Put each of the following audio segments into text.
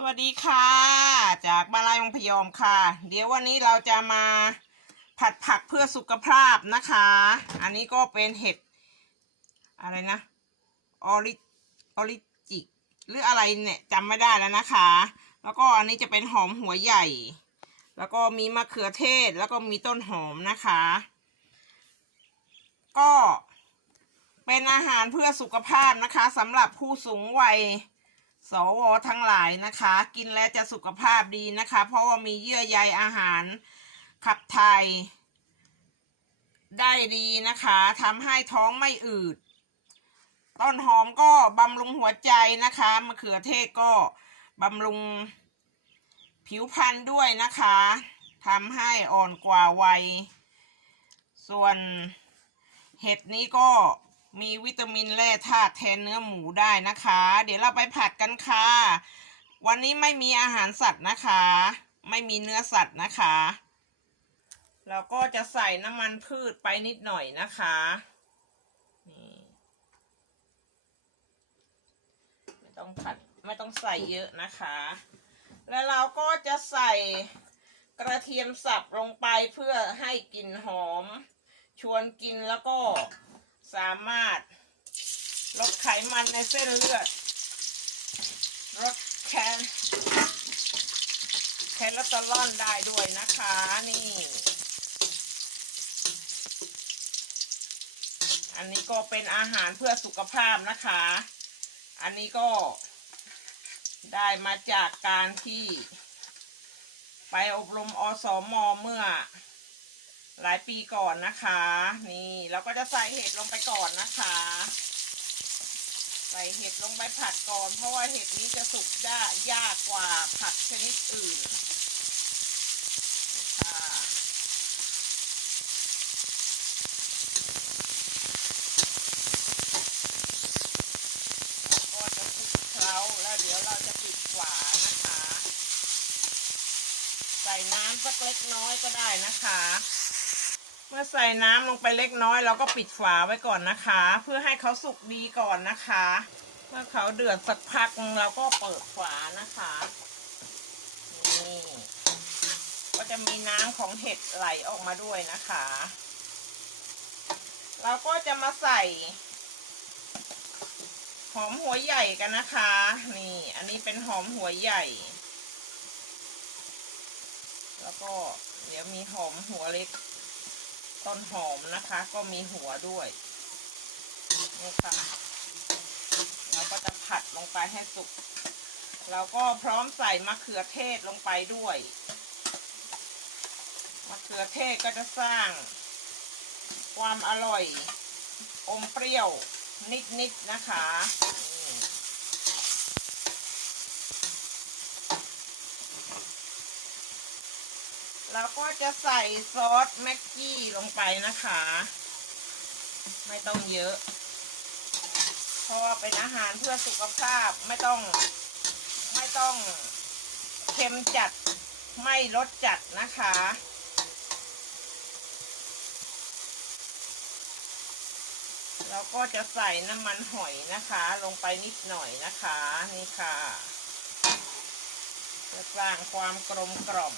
สวัสดีค่ะ จากบาลายมังพยอมค่ะ เดี๋ยววันนี้เราจะมาผัดผักเพื่อสุขภาพนะคะ อันนี้ก็เป็นเห็ด อะไรนะออริออริจิกหรืออะไรเนี่ยจำไม่ได้แล้วนะคะ แล้วก็อันนี้จะเป็นหอมหัวใหญ่ แล้วก็มีมะเขือเทศแล้วก็มีต้นหอมนะคะ ก็เป็นอาหารเพื่อสุขภาพนะคะสำหรับผู้สูงวัย สวทั้งหลายนะคะ กินแล้วจะสุขภาพดีนะคะ เพราะว่ามีเยื่อใยอาหารขับถ่ายได้ดีนะคะทำให้ท้องไม่อืด ต้นหอมก็บำรุงหัวใจนะคะมะเขือเทศก็บำรุงผิวพรรณด้วยนะคะทำให้อ่อนกว่าวัย ส่วนเห็ดนี้ก็ มีวิตามินแร่ธาตุแทนเนื้อหมูได้นะคะ เดี๋ยวเราไปผัดกันค่ะ วันนี้ไม่มีอาหารสัตว์นะคะ ไม่มีเนื้อสัตว์นะคะ เราก็จะใส่น้ำมันพืชไปนิดหน่อยนะคะนี่ไม่ต้องผัดไม่ต้องใส่เยอะนะคะ แล้วเราก็จะใส่กระเทียมสับลงไปเพื่อให้กลิ่นหอม ชวนกินแล้วก็ สามารถลดไขมันในเส้นเลือดลดแคลแคลตอรอลได้ด้วยนะคะนี่ อันนี้ก็เป็นอาหารเพื่อสุขภาพนะคะ อันนี้ก็ได้มาจากการที่ไปอบรมอสมเมื่อ หลายปีก่อนนะคะ นี่เราก็จะใส่เห็ดลงไปก่อนนะคะ ใส่เห็ดลงไปผัดก่อน เพราะว่าเห็ดนี้จะสุกได้ยากกว่าผักชนิดอื่นค่ะก็จะคลุกเคล้าแล้วเดี๋ยวเราจะปิดฝานะคะ ใส่น้ำสักเล็กน้อยก็ได้นะคะ เมื่อใส่น้ำลงไปเล็กน้อยเราก็ปิดฝาไว้ก่อนนะคะ เพื่อให้เขาสุกดีก่อนนะคะ เมื่อเขาเดือดสักพักเราก็เปิดฝานะคะนี่ก็จะมีน้ำของเห็ดไหลออกมาด้วยนะคะ เราก็จะมาใส่หอมหัวใหญ่กันนะคะ นี่ อันนี้เป็นหอมหัวใหญ่ แล้วก็เดี๋ยวมีหอมหัวเล็ก ต้นหอมนะคะ ก็มีหัวด้วยนี่ค่ะเราก็จะผัดลงไปให้สุกเราก็พร้อมใส่มะเขือเทศลงไปด้วยมะเขือเทศก็จะสร้าง ความอร่อยอมเปรี้ยวนิดๆนะคะ เราก็จะใส่ซอสแม็กกี้ลงไปนะคะ ไม่ต้องเยอะ เพราะว่าเป็นอาหารเพื่อสุขภาพไม่ต้องไม่ต้องเค็มจัดไม่รสจัดนะคะเราก็จะใส่น้ำมันหอยนะคะ ลงไปนิดหน่อยนะคะ นี่ค่ะจะสร้างความกลมกล่อม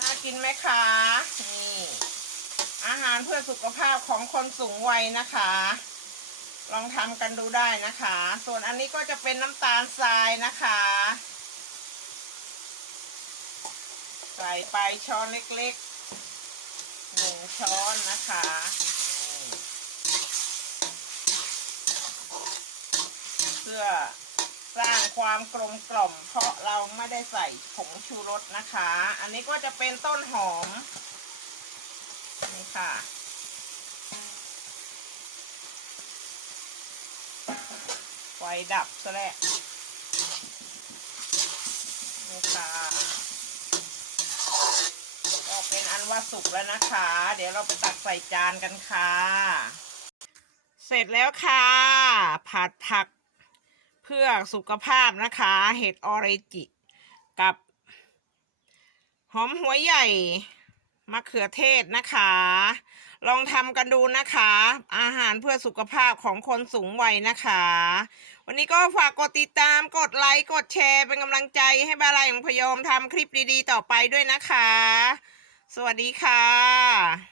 น่า กินไหมคะนี่อาหารเพื่อสุขภาพของคนสูงวัยนะคะ ลองทำกันดูได้นะคะ ส่วนอันนี้ก็จะเป็นน้ำตาลทรายนะคะ ใส่ไปช้อนเล็กๆหนึ่งช้อนนะคะเพื่อ สร้างความกลมกล่อม เพราะเราไม่ได้ใส่ผงชูรสนะคะ อันนี้ก็จะเป็นต้นหอม นี่ค่ะ ไฟดับซะแล้วนี่ค่ะก็เป็นอันว่าสุกแล้วนะคะ เดี๋ยวเราไปตักใส่จานกันค่ะ เสร็จแล้วค่ะ ผัดผัก เพื่อสุขภาพนะคะ เห็ดออเรจิกับหอมหัวใหญ่มะเขือเทศนะคะ ลองทำกันดูนะคะ อาหารเพื่อสุขภาพของคนสูงวัยนะคะ วันนี้ก็ฝากกดติดตามกดไลค์กดแชร์เป็นกำลังใจให้บาลายของพยอมทำคลิปดีๆ ต่อไปด้วยนะคะ สวัสดีค่ะ